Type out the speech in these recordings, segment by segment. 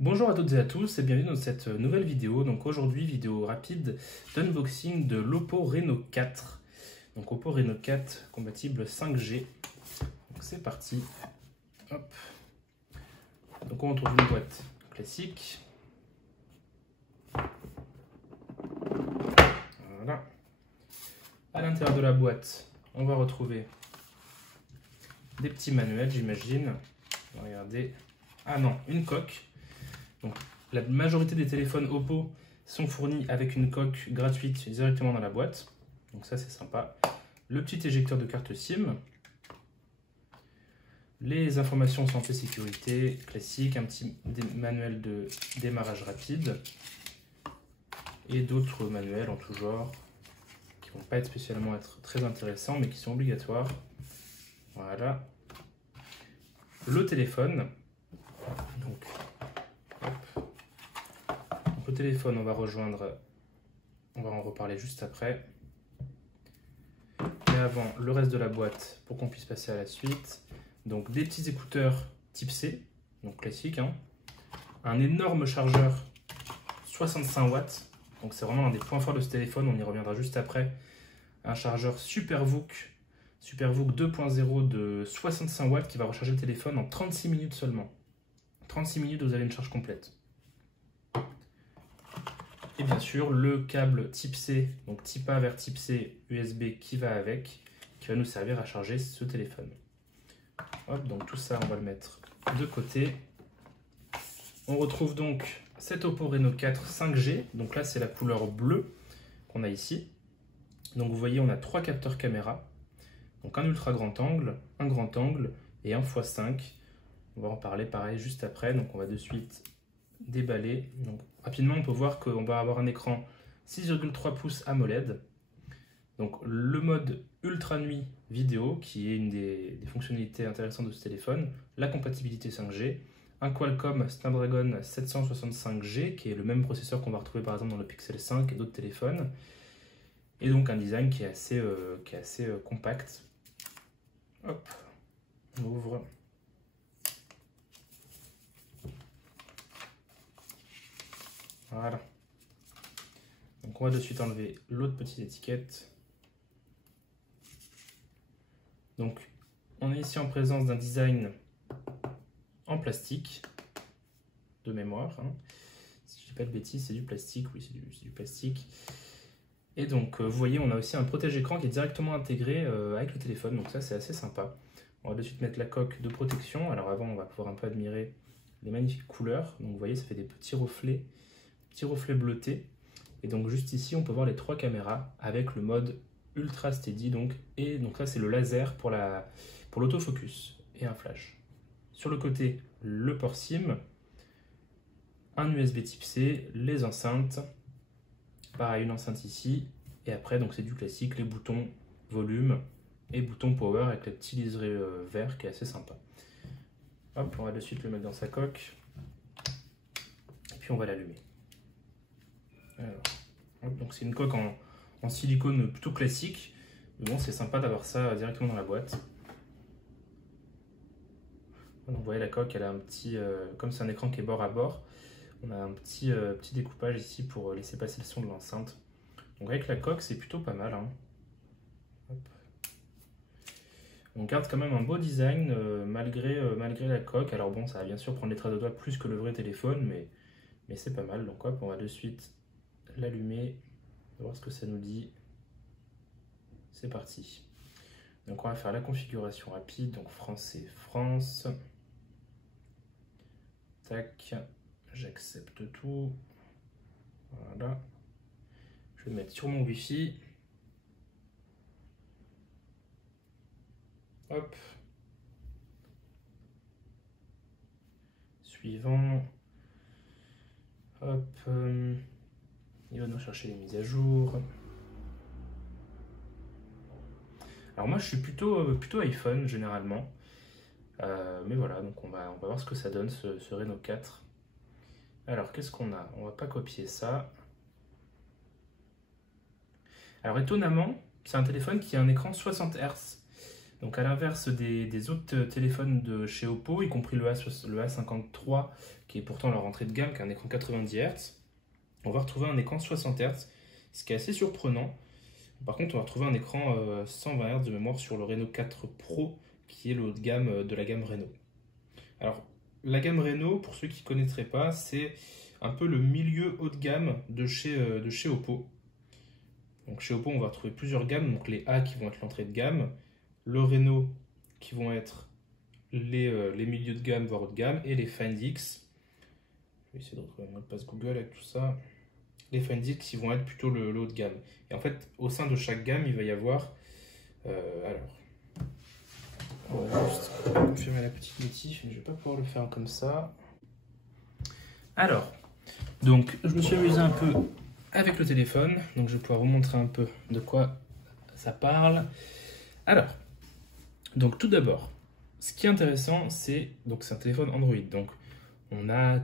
Bonjour à toutes et à tous et bienvenue dans cette nouvelle vidéo. Donc aujourd'hui, vidéo rapide d'unboxing de l'Oppo Reno 4. Donc Oppo Reno 4 compatible 5G. Donc c'est parti. Hop. Donc on retrouve une boîte classique. Voilà. À l'intérieur de la boîte, on va retrouver des petits manuels, j'imagine. Regardez. Ah non, une coque. Donc, la majorité des téléphones Oppo sont fournis avec une coque gratuite directement dans la boîte. Donc ça, c'est sympa. Le petit éjecteur de carte SIM. Les informations santé sécurité classiques. Un petit manuel de démarrage rapide. Et d'autres manuels en tout genre qui ne vont pas être spécialement être très intéressants, mais qui sont obligatoires. Voilà. Le téléphone. Donc, le téléphone, on va en reparler juste après. Mais avant, le reste de la boîte pour qu'on puisse passer à la suite. Donc des petits écouteurs type C, donc classique, hein. Un énorme chargeur 65 watts, donc c'est vraiment un des points forts de ce téléphone, on y reviendra juste après. Un chargeur SuperVOOC 2.0 de 65 watts qui va recharger le téléphone en 36 minutes seulement. 36 minutes, vous avez une charge complète. Et bien sûr, le câble type C, donc type A vers type C USB qui va avec, qui va nous servir à charger ce téléphone. Hop, donc tout ça, on va le mettre de côté. On retrouve donc cet Oppo Reno 4 5G. Donc là, c'est la couleur bleue qu'on a ici. Donc vous voyez, on a 3 capteurs caméra. Donc un ultra grand angle, un grand angle et un x5. On va en parler pareil juste après. Donc on va de suite déballer. Donc rapidement, on peut voir qu'on va avoir un écran 6,3 pouces AMOLED. Donc le mode ultra nuit vidéo, qui est une des fonctionnalités intéressantes de ce téléphone, la compatibilité 5G, un Qualcomm Snapdragon 765G, qui est le même processeur qu'on va retrouver par exemple dans le Pixel 5 et d'autres téléphones, et donc un design qui est assez compact. Hop, on ouvre. Voilà. Donc on va de suite enlever l'autre petite étiquette. Donc on est ici en présence d'un design en plastique, de mémoire. Hein. Si je dis pas de bêtises, c'est du plastique, oui c'est du plastique. Et donc vous voyez, on a aussi un protège-écran qui est directement intégré avec le téléphone, donc ça c'est assez sympa. On va de suite mettre la coque de protection. Alors avant, on va pouvoir un peu admirer les magnifiques couleurs. Donc vous voyez, ça fait des petits reflets bleutés. Et donc juste ici, on peut voir les 3 caméras avec le mode Ultra Steady. Et donc ça, c'est le laser pour l'autofocus et un flash. Sur le côté, le port SIM, un USB type C, les enceintes. Pareil, une enceinte ici. Et après, donc c'est du classique, les boutons volume et bouton power avec le petit liseré vert qui est assez sympa. Hop, on va de suite le mettre dans sa coque. Et puis on va l'allumer. Alors, donc c'est une coque en silicone plutôt classique. Mais bon, c'est sympa d'avoir ça directement dans la boîte. Donc vous voyez la coque, elle a un petit, comme c'est un écran qui est bord à bord, on a un petit découpage ici pour laisser passer le son de l'enceinte. Donc avec la coque, c'est plutôt pas mal. Hein. Hop. On garde quand même un beau design malgré la coque. Alors bon, ça va bien sûr prendre les traits de doigts plus que le vrai téléphone, mais c'est pas mal. Donc hop, on va de suite l'allumer, voir ce que ça nous dit. C'est parti. Donc on va faire la configuration rapide. Donc français, France. Tac, j'accepte tout. Voilà. Je vais le mettre sur mon Wi-Fi. Hop. Suivant. Hop. Il va nous chercher les mises à jour. Alors moi je suis plutôt iPhone généralement. Mais voilà, donc on va voir ce que ça donne ce Reno 4. Alors qu'est-ce qu'on a? On va pas copier ça. Alors étonnamment, c'est un téléphone qui a un écran 60 Hz. Donc à l'inverse des autres téléphones de chez Oppo, y compris le A53, qui est pourtant leur entrée de gamme, qui a un écran 90 Hz, on va retrouver un écran 60 Hz, ce qui est assez surprenant. Par contre, on va retrouver un écran 120 Hz de mémoire sur le Reno 4 Pro, qui est le haut de gamme de la gamme Reno. Alors, la gamme Reno, pour ceux qui ne connaîtraient pas, c'est un peu le milieu haut de gamme de chez Oppo. Donc chez Oppo, on va retrouver plusieurs gammes, donc les A qui vont être l'entrée de gamme, le Reno qui vont être les milieux de gamme, voire haut de gamme, et les Find X. Je vais essayer de retrouver un mot de passe Google avec tout ça. Les Find X qui vont être plutôt le haut de gamme. Et en fait, au sein de chaque gamme, il va y avoir... on va juste confirmer la petite notif, mais je ne vais pas pouvoir le faire comme ça. Alors, donc je me suis amusé un peu avec le téléphone, donc je vais pouvoir vous montrer un peu de quoi ça parle. Alors, donc tout d'abord, ce qui est intéressant, c'est un téléphone Android. Donc on a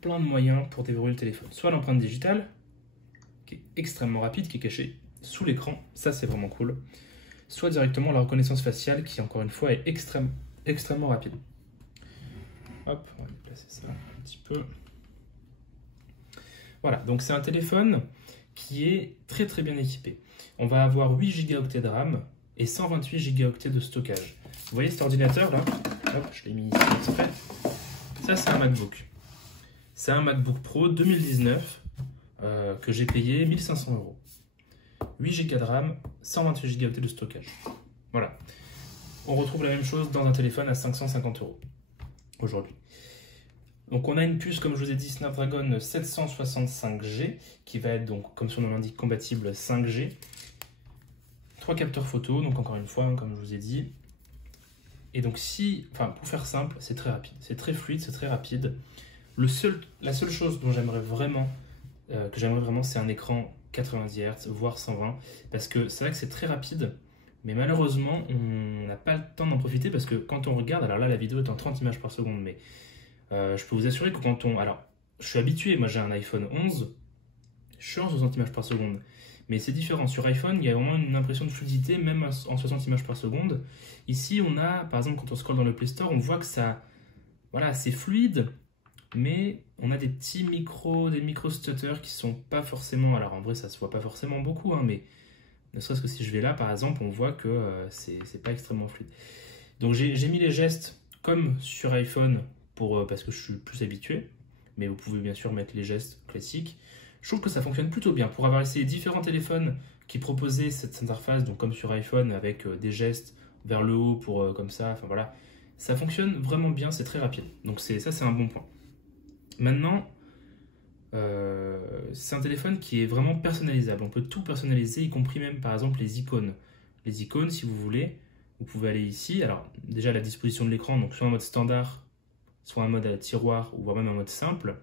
plein de moyens pour déverrouiller le téléphone. Soit l'empreinte digitale, qui est extrêmement rapide, qui est cachée sous l'écran, ça c'est vraiment cool. Soit directement la reconnaissance faciale, qui encore une fois est extrêmement rapide. Hop, on va déplacer ça un petit peu. Voilà, donc c'est un téléphone qui est très très bien équipé. On va avoir 8 Go de RAM et 128 Go de stockage. Vous voyez cet ordinateur là? Hop, je l'ai mis ici exprès. Ça c'est un MacBook. C'est un MacBook Pro 2019 que j'ai payé 1500 €. 8 Go de RAM, 128 Go de stockage. Voilà. On retrouve la même chose dans un téléphone à 550 € aujourd'hui. Donc on a une puce, comme je vous ai dit, Snapdragon 765G, qui va être donc, comme son nom l'indique, compatible 5G. 3 capteurs photo, donc encore une fois, comme je vous ai dit. Et donc pour faire simple, c'est très rapide, c'est très fluide, c'est très rapide. La seule chose dont j'aimerais vraiment, c'est un écran 90 Hz, voire 120, parce que c'est vrai que c'est très rapide, mais malheureusement, on n'a pas le temps d'en profiter, parce que quand on regarde, alors là, la vidéo est en 30 images par seconde, mais je peux vous assurer que quand on... Alors, je suis habitué, moi j'ai un iPhone 11, je suis en 60 images par seconde, mais c'est différent. Sur iPhone, il y a vraiment une impression de fluidité, même en 60 images par seconde. Ici, on a, par exemple, quand on scrolle dans le Play Store, on voit que ça... Voilà, c'est fluide, mais on a des micro-stutters qui sont pas forcément... Alors en vrai, ça se voit pas forcément beaucoup, hein, mais ne serait-ce que si je vais là, par exemple, on voit que c'est pas extrêmement fluide. Donc j'ai mis les gestes comme sur iPhone parce que je suis plus habitué, mais vous pouvez bien sûr mettre les gestes classiques. Je trouve que ça fonctionne plutôt bien. Pour avoir essayé différents téléphones qui proposaient cette interface, donc comme sur iPhone, avec des gestes vers le haut comme ça, enfin voilà, ça fonctionne vraiment bien, c'est très rapide. Donc ça, c'est un bon point. Maintenant, c'est un téléphone qui est vraiment personnalisable. On peut tout personnaliser, y compris même par exemple les icônes. Les icônes, si vous voulez, vous pouvez aller ici. Alors déjà la disposition de l'écran, donc soit en mode standard, soit en mode à tiroir, ou voire même en mode simple.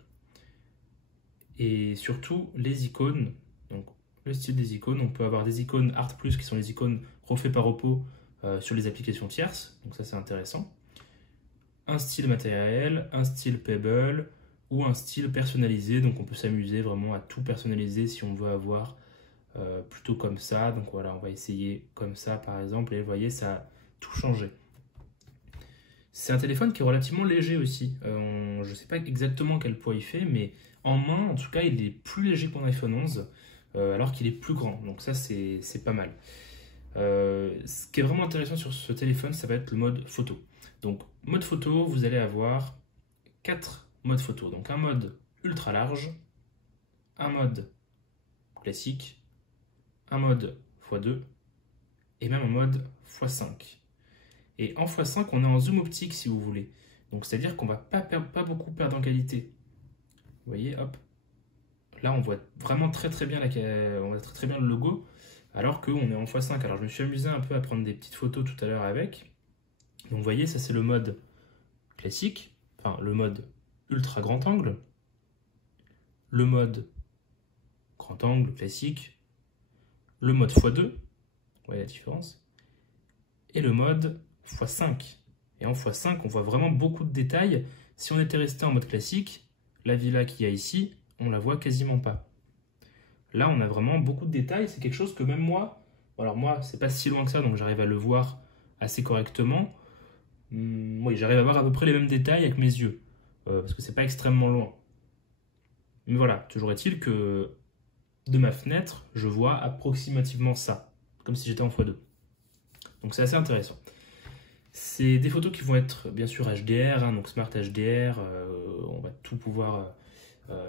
Et surtout les icônes, donc le style des icônes. On peut avoir des icônes Art Plus qui sont les icônes refaites par Oppo sur les applications tierces. Donc ça c'est intéressant. Un style matériel, un style Pebble, ou un style personnalisé, donc on peut s'amuser vraiment à tout personnaliser si on veut avoir plutôt comme ça. Donc voilà, on va essayer comme ça par exemple, et vous voyez, ça a tout changé. C'est un téléphone qui est relativement léger aussi. Je ne sais pas exactement quel poids il fait, mais en main, en tout cas, il est plus léger que mon iPhone 11, alors qu'il est plus grand. Donc ça, c'est pas mal. Ce qui est vraiment intéressant sur ce téléphone, ça va être le mode photo. Donc, mode photo, vous allez avoir 4 modes photo. Donc, un mode ultra large, un mode classique, un mode x2 et même un mode x5. Et en x5, on est en zoom optique si vous voulez. Donc, c'est-à-dire qu'on ne va pas beaucoup perdre en qualité. Vous voyez, hop. Là, on voit vraiment très bien on voit très bien le logo, alors qu'on est en x5. Alors, je me suis amusé un peu à prendre des petites photos tout à l'heure avec. Donc vous voyez, ça c'est le mode classique, enfin le mode ultra grand angle, le mode grand angle classique, le mode x2, vous voyez la différence, et le mode x5. Et en x5, on voit vraiment beaucoup de détails. Si on était resté en mode classique, la villa qu'il y a ici, on la voit quasiment pas. Là, on a vraiment beaucoup de détails. C'est quelque chose que même moi, alors moi, c'est pas si loin que ça, donc j'arrive à le voir assez correctement. Oui, j'arrive à voir à peu près les mêmes détails avec mes yeux, parce que c'est pas extrêmement loin. Mais voilà, toujours est-il que de ma fenêtre, je vois approximativement ça, comme si j'étais en x2. Donc c'est assez intéressant. C'est des photos qui vont être bien sûr HDR, hein, donc Smart HDR, on va tout pouvoir...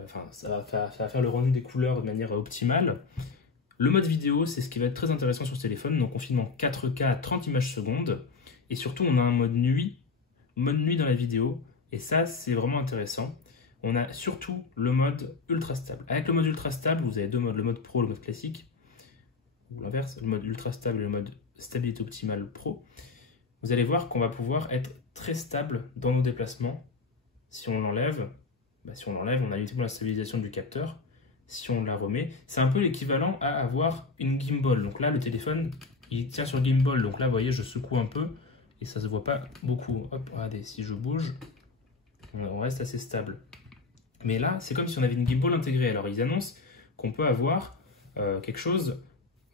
Enfin, ça va faire le rendu des couleurs de manière optimale. Le mode vidéo, c'est ce qui va être très intéressant sur ce téléphone, donc on filme en 4K à 30 images secondes, et surtout on a un mode nuit dans la vidéo, et ça c'est vraiment intéressant. On a surtout le mode ultra stable. Avec le mode ultra stable, vous avez deux modes, le mode pro et le mode classique, ou l'inverse, le mode ultra stable et le mode stabilité optimale pro. Vous allez voir qu'on va pouvoir être très stable dans nos déplacements. Si on l'enlève, on a uniquement la stabilisation du capteur. Si on la remet, c'est un peu l'équivalent à avoir une gimbal. Donc là, le téléphone, il tient sur gimbal. Donc là, vous voyez, je secoue un peu et ça se voit pas beaucoup. Hop, regardez, si je bouge, on reste assez stable. Mais là, c'est comme si on avait une gimbal intégrée. Alors, ils annoncent qu'on peut avoir quelque chose.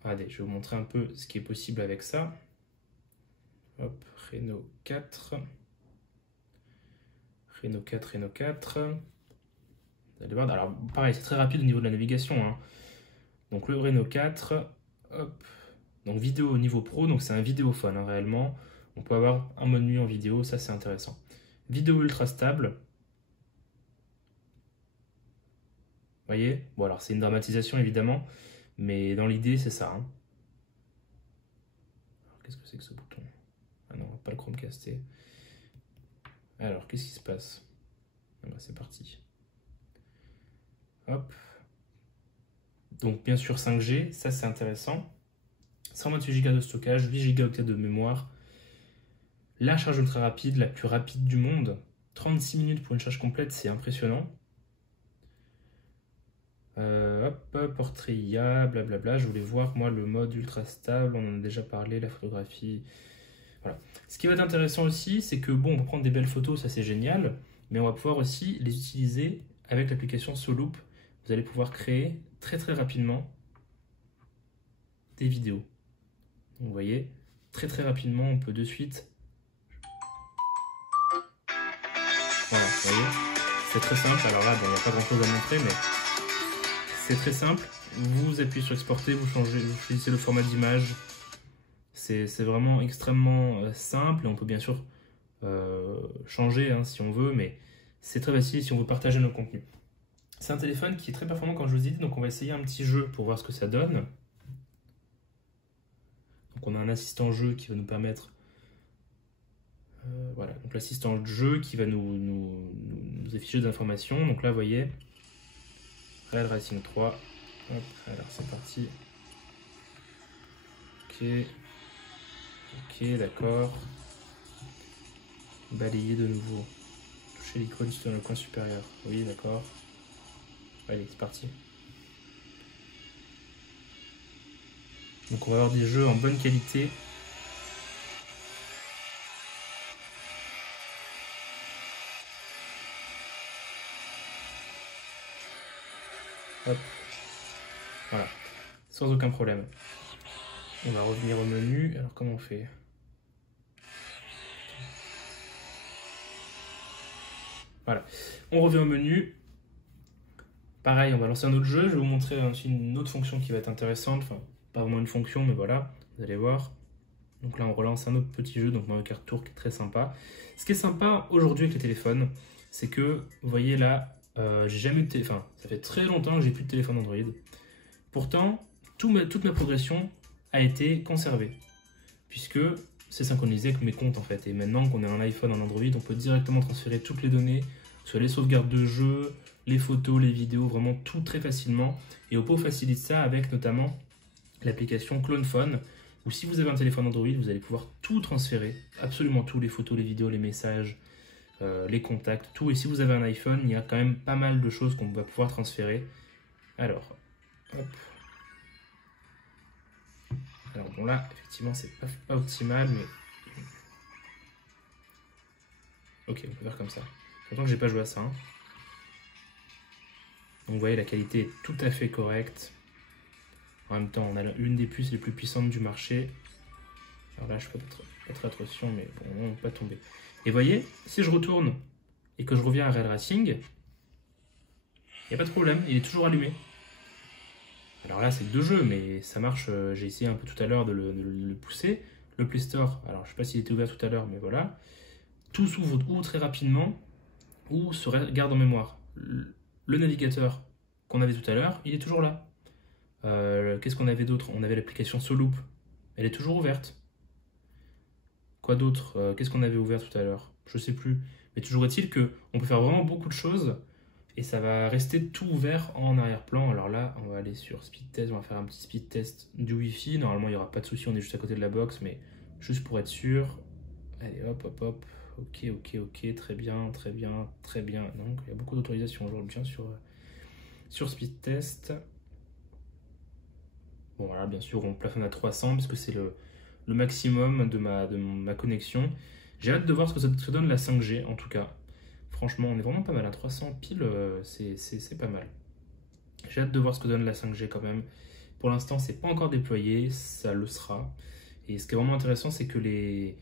Regardez, je vais vous montrer un peu ce qui est possible avec ça. Hop, Reno 4. Reno 4, Reno 4. Vous allez voir, alors pareil, c'est très rapide au niveau de la navigation, hein. Donc le Reno 4, hop. Donc vidéo au niveau pro, donc c'est un vidéophone, hein, réellement. On peut avoir un mode nuit en vidéo, ça c'est intéressant. Vidéo ultra stable. Vous voyez? Bon, alors c'est une dramatisation évidemment, mais dans l'idée c'est ça, hein. Qu'est-ce que c'est que ce bouton? Ah non, pas le Chromecasté. Alors, qu'est-ce qui se passe? Ah bah, c'est parti. Hop. Donc, bien sûr, 5G, ça c'est intéressant. 128 Go de stockage, 8 Go de mémoire. La charge ultra rapide, la plus rapide du monde. 36 minutes pour une charge complète, c'est impressionnant. Hop, portrait IA, blablabla. Je voulais voir, moi, le mode ultra stable, on en a déjà parlé, la photographie. Voilà. Ce qui va être intéressant aussi, c'est que bon, on peut prendre des belles photos, ça c'est génial, mais on va pouvoir aussi les utiliser avec l'application Soloop. Vous allez pouvoir créer très très rapidement des vidéos. Donc, vous voyez, très très rapidement, on peut de suite. Voilà, vous voyez, c'est très simple. Alors là, bon, il n'y a pas grand chose à montrer, mais c'est très simple. Vous appuyez sur exporter, vous choisissez le format d'image. C'est vraiment extrêmement simple et on peut bien sûr changer hein, si on veut, mais c'est très facile si on veut partager nos contenus. C'est un téléphone qui est très performant comme je vous ai dit, donc on va essayer un petit jeu pour voir ce que ça donne. Donc on a un assistant jeu qui va nous permettre, voilà, donc l'assistant de jeu qui va nous afficher des informations. Donc là vous voyez, Real Racing 3, hop, alors c'est parti. Ok, d'accord. Balayer de nouveau. Toucher l'icône dans le coin supérieur. Oui, d'accord. Allez, c'est parti. Donc on va avoir des jeux en bonne qualité. Hop. Voilà. Sans aucun problème. On va revenir au menu. Alors comment on fait? Voilà. On revient au menu. Pareil, on va lancer un autre jeu. Je vais vous montrer aussi une autre fonction qui va être intéressante. Enfin, pas vraiment une fonction, mais voilà, vous allez voir. Donc là, on relance un autre petit jeu, donc Mario Kart Tour, qui est très sympa. Ce qui est sympa aujourd'hui avec les téléphones, c'est que, vous voyez là, j'ai jamais eu de téléphone. Enfin, ça fait très longtemps que j'ai plus de téléphone Android. Pourtant, toute ma progression a été conservée, puisque c'est synchronisé avec mes comptes en fait. Et maintenant qu'on a un iPhone en Android, on peut directement transférer toutes les données, soit les sauvegardes de jeux, les photos, les vidéos, vraiment tout très facilement. Et Oppo facilite ça avec notamment l'application ClonePhone, où si vous avez un téléphone Android, vous allez pouvoir tout transférer, absolument tout, les photos, les vidéos, les messages, les contacts, tout. Et si vous avez un iPhone, il y a quand même pas mal de choses qu'on va pouvoir transférer. Alors, hop. Alors bon là, effectivement, c'est pas optimal, mais... Ok, on peut faire comme ça. Pourtant que j'ai pas joué à ça. Hein. Donc vous voyez, la qualité est tout à fait correcte. En même temps, on a une des puces les plus puissantes du marché. Alors là, je peux pas très attention, mais bon, on ne pas tomber. Et vous voyez, si je retourne et que je reviens à Real Racing, il n'y a pas de problème, il est toujours allumé. Alors là, c'est que 2 jeux, mais ça marche. J'ai essayé un peu tout à l'heure de le pousser. Le Play Store, alors je ne sais pas s'il était ouvert tout à l'heure, mais voilà. Tout s'ouvre ou très rapidement, ou se garde en mémoire. Le navigateur qu'on avait tout à l'heure, il est toujours là. Qu'est-ce qu'on avait d'autre? On avait l'application Soloop, elle est toujours ouverte. Quoi d'autre? Qu'est-ce qu'on avait ouvert tout à l'heure? Je sais plus. Mais toujours est-il qu'on peut faire vraiment beaucoup de choses et ça va rester tout ouvert en arrière-plan. Alors là, on va aller sur speed test, on va faire un petit speed test du Wi-Fi. Normalement, il n'y aura pas de souci, on est juste à côté de la box, mais juste pour être sûr. Allez, hop, hop, hop. Ok, ok, ok, très bien, très bien, très bien. Donc, il y a beaucoup d'autorisations aujourd'hui sur speed test. Bon, voilà, bien sûr, on plafonne à 300 parce que c'est le maximum de ma connexion. J'ai hâte de voir ce que ça donne la 5G en tout cas. Franchement, on est vraiment pas mal à 300 piles, c'est pas mal. J'ai hâte de voir ce que donne la 5G quand même. Pour l'instant, c'est pas encore déployé, ça le sera. Et ce qui est vraiment intéressant, c'est que les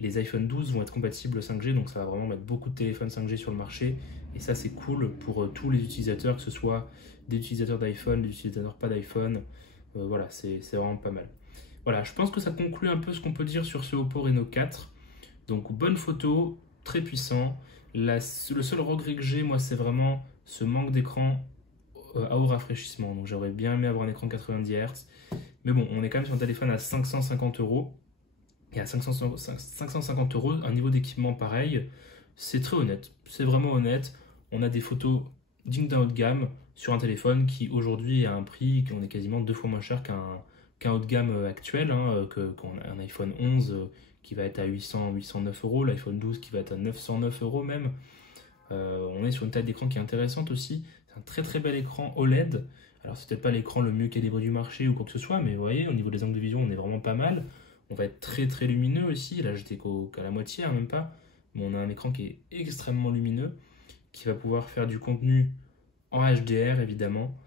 iPhone 12 vont être compatibles 5G, donc ça va vraiment mettre beaucoup de téléphones 5G sur le marché. Et ça, c'est cool pour tous les utilisateurs, que ce soit des utilisateurs d'iPhone, des utilisateurs pas d'iPhone. Voilà, c'est vraiment pas mal. Voilà, je pense que ça conclut un peu ce qu'on peut dire sur ce Oppo Reno 4. Donc, bonne photo, très puissant. Le seul regret que j'ai, moi, c'est vraiment ce manque d'écran à haut rafraîchissement. Donc, j'aurais bien aimé avoir un écran 90 Hz. Mais bon, on est quand même sur un téléphone à 550 euros. Et à 550 euros, un niveau d'équipement pareil, c'est très honnête. C'est vraiment honnête. On a des photos dignes d'un haut de gamme sur un téléphone qui aujourd'hui a un prix qu'on est quasiment 2 fois moins cher qu'un haut de gamme actuel, hein, qu'un iPhone 11 qui va être à 809 euros, l'iPhone 12 qui va être à 909 euros même. On est sur une taille d'écran qui est intéressante aussi. C'est un très très bel écran OLED. Alors c'est peut-être pas l'écran le mieux calibré du marché ou quoi que ce soit, mais vous voyez, au niveau des angles de vision, on est vraiment pas mal. On va être très très lumineux aussi. Là, j'étais qu'à la moitié, hein, même pas. Mais on a un écran qui est extrêmement lumineux, qui va pouvoir faire du contenu en HDR évidemment.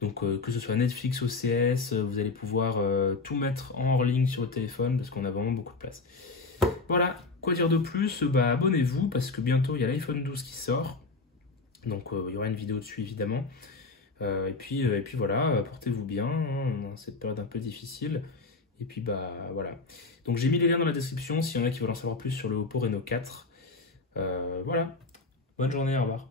Donc que ce soit Netflix, OCS, vous allez pouvoir tout mettre en hors ligne sur votre téléphone parce qu'on a vraiment beaucoup de place. Voilà, quoi dire de plus? Bah, abonnez-vous parce que bientôt il y a l'iPhone 12 qui sort. Donc il y aura une vidéo dessus évidemment. Et puis voilà, portez-vous bien hein, dans cette période un peu difficile. Et puis bah voilà. Donc j'ai mis les liens dans la description s'il y en a qui veulent en savoir plus sur le Oppo Reno 4. Voilà, bonne journée, au revoir.